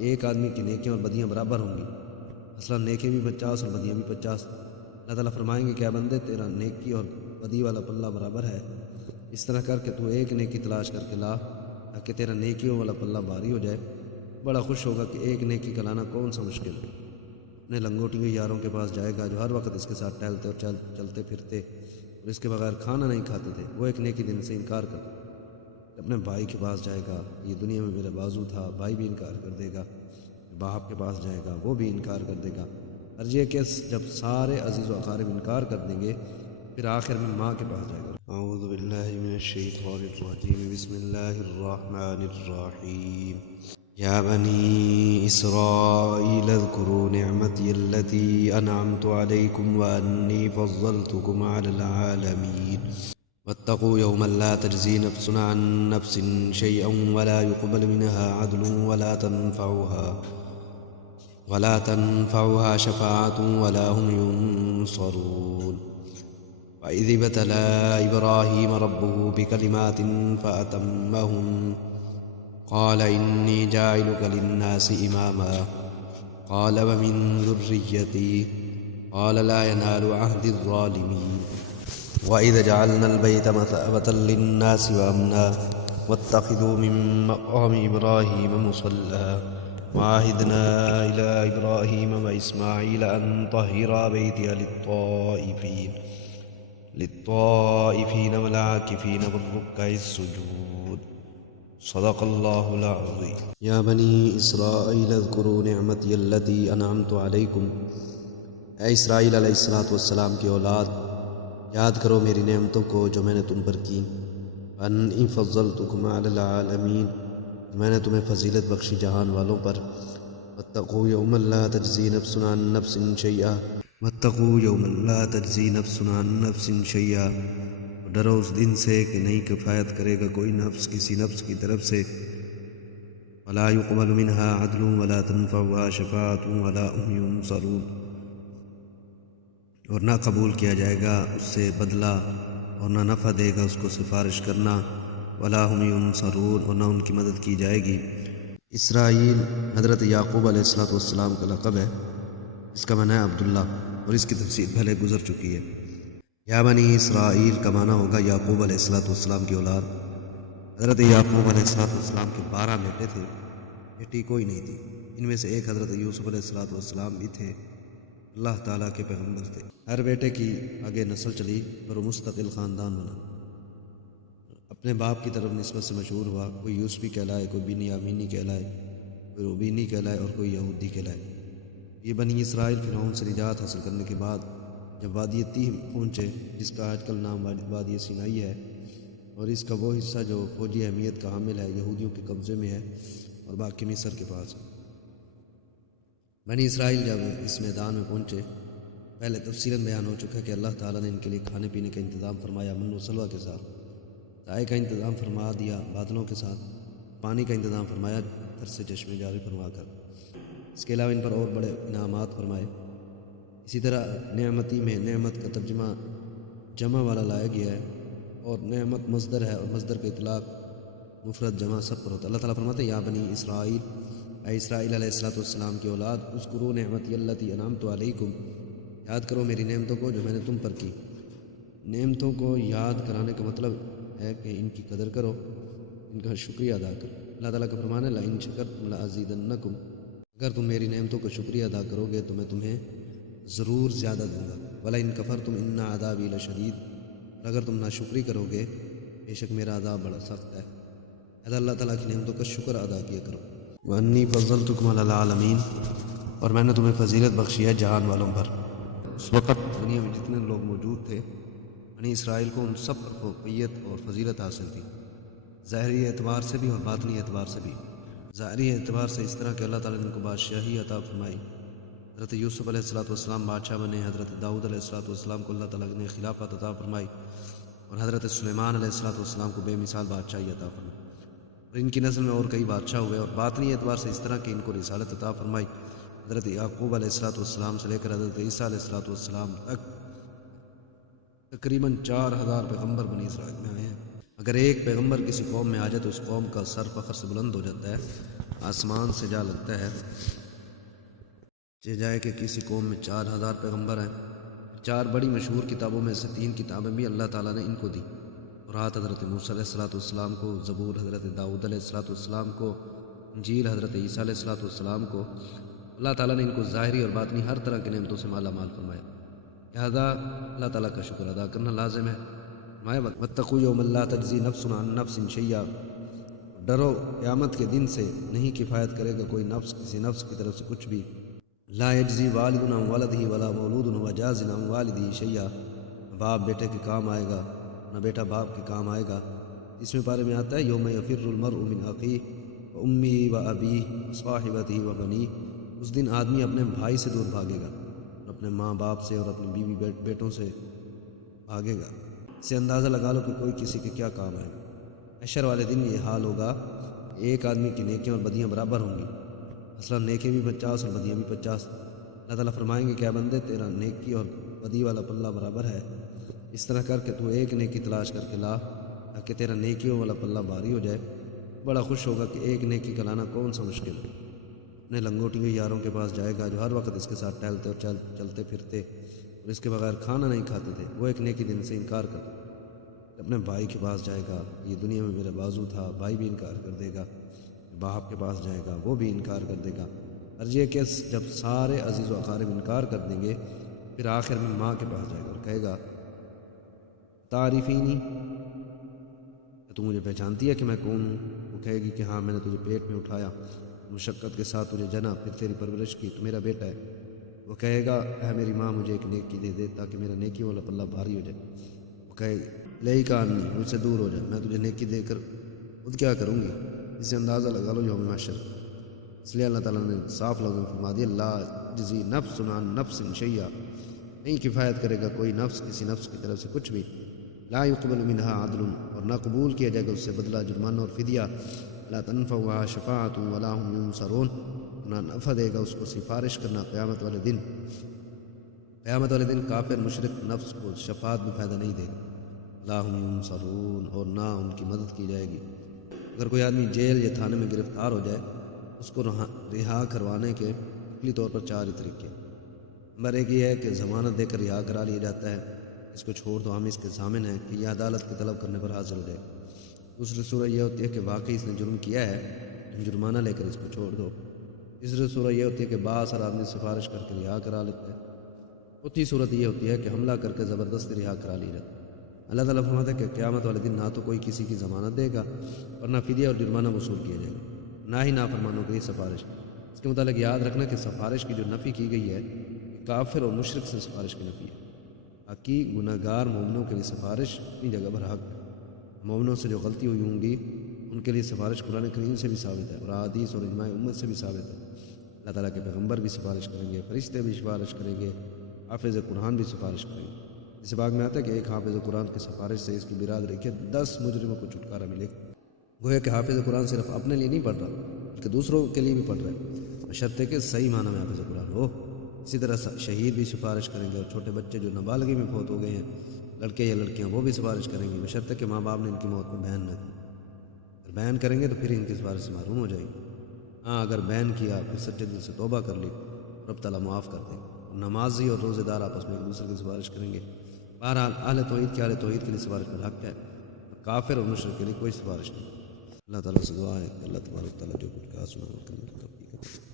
ایک آدمی کی نیکیاں اور بدیاں برابر ہوں گی، مثلاً نیکیاں بھی 50 اور بدیاں بھی 50۔ اللہ تعالیٰ فرمائیں گے کیا بندے تیرا نیکی اور بدی والا پلہ برابر ہے؟ اس طرح کر کے تو ایک نیکی تلاش کر کے لا تاکہ تیرا نیکیوں والا پلہ بھاری ہو جائے۔ بڑا خوش ہوگا کہ ایک نیکی کا لانا کون سا مشکل ہے۔ اپنے لنگوٹی ہوئے یاروں کے پاس جائے گا جو ہر وقت اس کے ساتھ ٹہلتے اور چلتے پھرتے اور اس کے بغیر کھانا نہیں کھاتے تھے، وہ ایک نیکی دن سے انکار کر۔ اپنے بھائی کے پاس جائے گا، یہ دنیا میں میرا بازو تھا، بھائی بھی انکار کر دے گا۔ باپ کے پاس جائے گا، وہ بھی انکار کر دے گا۔ اور یہ کہ جب سارے عزیز و اقارب انکار کر دیں گے پھر آخر میں ماں کے پاس جائے گا۔ اعوذ باللہ من الشیطان الرجیم، بسم اللہ الرحمن الرحیم۔ یا بنی اسرائیل اذکروا نعمتی التي انعمت علیکم وانی فضلتکم علی العالمین واتقوا یوما لا تجزی نفس عن نفس شیئا ولا يقبل منها عدل ولا تنفعها شفاعة ولا هم ينصرون۔ وإذ ابتلى إبراهيم ربه بكلمات فأتمهن قال إني جاعلك للناس إماما قال ومن ذريتي قال لا ينال عهد الظالمين۔ وإذ جعلنا البيت مثابة للناس وأمنا واتخذوا من مقام إبراهيم مصلى وعهدنا إلى إبراهيم وإسماعيل أن طهرا بيتي للطائفين والعاكفين والركع السجود۔ صدق اللہ العظیم۔ یا بنی اسرائیل اذکروا نعمتی التي انعمت علیکم، اے اسرائیل علیہ السلام کی اولاد، یاد کرو میری نعمتوں کو جو میں نے تم پر کی۔ وانی فضلتکم علی العالمین، میں نے تمہیں فضیلت بخشی جہان والوں پر۔ واتقوا یوما لا تجزی نفس عن نفس شیئا ڈرو اس دن سے کہ نہیں کفایت کرے گا کوئی نفس کسی نفس کی طرف سے۔ ولا يقبل منها عدل ولا تنفعها شفاعة ولا هم ينصرون، اور نہ قبول کیا جائے گا اس سے بدلہ اور نہ نفع دے گا اس کو سفارش کرنا۔ ولا هم ينصرون، اور نہ ان کی مدد کی جائے گی۔ اسرائیل حضرت یعقوب علیہ السلام کا لقب ہے، اس کا معنی ہے عبداللہ، اور اس کی تفصیل پہلے گزر چکی ہے۔ یا بنی اسرائیل کا معنی ہوگا یعقوب علیہ السلام کی اولاد۔ حضرت یعقوب علیہ السلام کے 12 بیٹے تھے، بیٹی کوئی نہیں تھی۔ ان میں سے ایک حضرت یوسف علیہ السلام بھی تھے، اللہ تعالیٰ کے پیغمبر تھے۔ ہر بیٹے کی آگے نسل چلی اور وہ مستقل خاندان بنا، اپنے باپ کی طرف نسبت سے مشہور ہوا۔ کوئی یوسفی کہلائے، کوئی بنیامینی کہلائے، کوئی روبینی کہلائے اور کوئی یہودی کہلائے۔ یہ بنی اسرائیل فرعون سے نجات حاصل کرنے کے بعد جب وادی تیہ پہنچے، جس کا آج کل نام وادی سینائی ہے، اور اس کا وہ حصہ جو فوجی اہمیت کا حامل ہے یہودیوں کے قبضے میں ہے اور باقی مصر کے پاس ہے۔ بنی اسرائیل جب اس میدان میں پہنچے، پہلے تفصیلاً بیان ہو چکا کہ اللہ تعالیٰ نے ان کے لیے کھانے پینے کا انتظام فرمایا، من و سلوہ کے ساتھ، چائے کا انتظام فرما دیا بادلوں کے ساتھ، پانی کا انتظام فرمایا پتھر سے چشمے جاری فرما کر۔ اس کے علاوہ ان پر اور بڑے انعامات فرمائے۔ اسی طرح نعمتی میں نعمت کا ترجمہ جمع والا لایا گیا ہے، اور نعمت مصدر ہے، اور مصدر کا اطلاق مفرد جمع سب پر ہوتا ہے۔ اللہ تعالیٰ فرماتے ہیں یا بنی اسرائیل، اے اسرائیل علیہ السلام کی اولاد، اذکروا نعمتی التی انعمت علیکم، یاد کرو میری نعمتوں کو جو میں نے تم پر کی۔ نعمتوں کو یاد کرانے کا مطلب ہے کہ ان کی قدر کرو، ان کا شکریہ ادا کرو۔ اللہ تعالیٰ کا فرمان ہے لئن شکرتم لأزیدنکم، اگر تم میری نعمتوں کا شکریہ ادا کرو گے تو میں تمہیں ضرور زیادہ دوں گا۔ وَلَئِن كَفَرْتُمْ إِنَّ عَذَابِي لَشَدِيدٌ، اور اگر تم ناشکری کرو گے بے شک میرا عذاب بڑا سخت ہے۔ اللہ تعالیٰ کی نعمتوں کا شکر ادا کیا کرو۔ وَأَنِّي فَضَّلْتُكُمْ عَلَى الْعَالَمِينَ، اور میں نے تمہیں فضیلت بخشی ہے جہان والوں پر۔ اس وقت دنیا میں جتنے لوگ موجود تھے، بنی اسرائیل کو ان سب پر فوقیت اور فضیلت حاصل تھی، ظاہری اعتبار سے بھی اور باطنی اعتبار سے بھی۔ ظاہری اعتبار سے اس طرح کہ اللہ تعالیٰ نے ان کو بادشاہی عطا فرمائی، حضرت یوسف علیہ السلام بادشاہ بنے، حضرت داؤد علیہ السلام کو اللہ تعالیٰ نے خلافت عطا فرمائی، اور حضرت سلیمان علیہ السلام کو بے مثال بادشاہی عطا فرمائی، اور ان کی نسل میں اور کئی بادشاہ ہوئے۔ اور باطنی اعتبار سے اس طرح کہ ان کو رسالت عطا فرمائی، حضرت یعقوب علیہ السلام سے لے کر حضرت عیسیٰ علیہ السلام تک تقریباً 4000 پیغمبر بنی اسرائیل میں آئے ہیں۔ اگر ایک پیغمبر کسی قوم میں آ جائے تو اس قوم کا سر فخر سے بلند ہو جاتا ہے، آسمان سے جا لگتا ہے جائے کہ کسی قوم میں 4000 پیغمبر ہیں، 4 بڑی مشہور کتابوں میں سے 3 کتابیں بھی اللہ تعالیٰ نے ان کو دی، تورات حضرت موسیٰ علیہ السلام کو، زبور حضرت داؤد علیہ السلام کو، انجیل حضرت عیسیٰ علیہ السلام کو۔ اللہ تعالیٰ نے ان کو ظاہری اور باطنی ہر طرح کی نعمتوں سے مالا مال فرمایا، لہذا اللہ تعالیٰ کا شکر ادا کرنا لازم ہے۔ واتقوا یوما لا تجزی نفس عن نفس شیئا، ڈرو قیامت کے دن سے نہیں کفایت کرے گا کوئی نفس کسی نفس کی طرف سے کچھ بھی۔ لا یجزی والد عن ولدہ ولا مولود هو جاز عن والدہ شیئا، باپ بیٹے کے کام آئے گا نہ بیٹا باپ کے کام آئے گا۔ اس میں پارے میں آتا ہے یوم یفر المرء من اخیہ وامہ وابیہ وصاحبتہ وبنیہ، اس دن آدمی اپنے بھائی سے دور بھاگے گا اور اپنے ماں باپ سے اور اپنی بیوی بیٹوں سے بھاگے گا۔ اس سے اندازہ لگا لو کہ کوئی کسی کے کیا کام آئے گا۔ حشر والے دن یہ حال ہوگا، ایک آدمی کی نیکیاں اور بدیاں برابر ہوں گی، مثلا نیکی بھی 50 اور بدیاں بھی 50۔ اللہ تعالیٰ فرمائیں گے کیا بندے تیرا نیکی اور بدی والا پلہ برابر ہے؟ اس طرح کر کے تو ایک نیکی تلاش کر کے لا تاکہ تیرا نیکیوں والا پلہ بھاری ہو جائے۔ بڑا خوش ہوگا کہ ایک نیکی کا لانا کون سا مشکل ہے۔ اپنے لنگوٹی ہوئی یاروں کے پاس جائے گا جو ہر وقت اس کے ساتھ ٹہلتے اور چلتے پھرتے اور اس کے بغیر کھانا نہیں کھاتے تھے، وہ ایک نیکی دن سے انکار کرتے۔ اپنے بھائی کے پاس جائے گا، یہ دنیا میں میرا بازو تھا، بھائی بھی انکار کر دے گا۔ باپ کے پاس جائے گا، وہ بھی انکار کر دے گا۔ عرض یہ کہ جب سارے عزیز و اقارب انکار کر دیں گے، پھر آخر میں ماں کے پاس جائے گا اور کہے گا تعریفینی، تو مجھے پہچانتی ہے کہ میں کون ہوں؟ وہ کہے گی کہ ہاں، میں نے تجھے پیٹ میں اٹھایا، مشقت کے ساتھ تجھے جنا، پھر تیری پرورش کی، تو میرا بیٹا ہے۔ وہ کہے گا اے میری ماں، مجھے ایک نیکی دے دے تاکہ میرا نیکی والا پلہ بھاری ہو جائے۔ وہ کہے گی لئی کا انی، مجھ سے دور ہو جائے، میں تجھے نیکی دے کر خود کیا کروں گی؟ اس سے اندازہ لگا لو یوم محشر۔ اس لیے اللہ تعالیٰ نے صاف لفظوں میں فرما دیا لا یجزی نفس عن نفس شیئا، نہیں کفایت کرے گا کوئی نفس کسی نفس کی طرف سے کچھ بھی۔ لا يقبل منها عدل، اور نہ قبول کیا جائے گا اس سے بدلہ، جرمانہ اور فدیہ۔ لا تنفعها شفاعۃ ولا هم ينصرون، نہ نفع دے گا اس کو سفارش کرنا قیامت والے دن۔ قیامت والے دن کافر مشرک نفس کو شفاعت بھی فائدہ نہیں دے گا، لا هم ينصرون، اور نہ ان کی مدد کی جائے گی۔ اگر کوئی آدمی جیل یا تھانے میں گرفتار ہو جائے، اس کو رہا کروانے کے عقلی طور پر 4 طریقے۔ نمبر 1 یہ ہے کہ ضمانت دے کر رہا کرا لیا جاتا ہے، اس کو چھوڑ دو، ہم اس کے ضامن ہیں کہ یہ عدالت کی طلب کرنے پر حاضر ہو جائے۔ دوسری صورت یہ ہوتی ہے کہ واقعی اس نے جرم کیا ہے، تم جرمانہ لے کر اس کو چھوڑ دو۔ تیسری صورت یہ ہوتی ہے کہ بااثر آدمی سفارش کر کے رہا کرا لیتے ہیں۔ چوتھی صورت یہ ہوتی ہے کہ حملہ کر کے زبردستی رہا کرا لی جاتا ہے۔ اللہ تعالیٰ فرماتا ہے کہ قیامت والے دن نہ تو کوئی کسی کی ضمانت دے گا اور نہ فدیہ اور جرمانہ وصول کیا جائے گا، نہ ہی نافرمانوں کے لیے سفارش۔ اس کے متعلق یاد رکھنا کہ سفارش کی جو نفی کی گئی ہے، کافر اور مشرک سے سفارش کی نفی ہے۔ حقیقی گناہ گار مومنوں کے لیے سفارش اپنی جگہ پر حق ہے۔ مومنوں سے جو غلطی ہوئی ہوں گی ان کے لیے سفارش قرآن کریم سے بھی ثابت ہے اور احادیث اور اجماع امت سے بھی ثابت ہے۔ اللہ تعالیٰ کے پیغمبر بھی سفارش کریں گے، فرشتے بھی سفارش کریں گے، حافظ قرآن بھی سفارش کریں گے۔ اس بات میں آتا ہے کہ ایک حافظ قرآن کی سفارش سے اس کی برادری کے 10 مجرموں کو چھٹکارا ملے گا۔ گویا کہ حافظ قرآن صرف اپنے لیے نہیں پڑھ رہا بلکہ دوسروں کے لیے بھی پڑھ رہا ہے، بشرطے کہ صحیح معنی میں حافظ قرآن ہو۔ اسی طرح شہید بھی سفارش کریں گے، اور چھوٹے بچے جو نابالغی میں فوت ہو گئے ہیں، لڑکے یا لڑکیاں، وہ بھی سفارش کریں گے، بشرطے کہ ماں باپ نے ان کی موت میں بیان نہ کی۔ اگر بیان کریں گے تو پھر ان کی سفارش سے محروم ہو جائے گی۔ ہاں، اگر بیان کیا پھر سچے دل سے توبہ کر لی، رب تعالیٰ معاف کر دیں گے۔ اور نمازی اور روزے دار آپس میں ایک دوسرے کی سفارش کریں گے۔ بہرحال اہل توحید کے لیے سفارش پر حق ہے، کافر اور مشرک کے لیے کوئی سفارش نہیں۔ اللہ تعالیٰ سے دعا ہے کہ اللہ تبارک تعالیٰ جو کچھ کہا سنا کرنے کی توفیق عطا فرمائے۔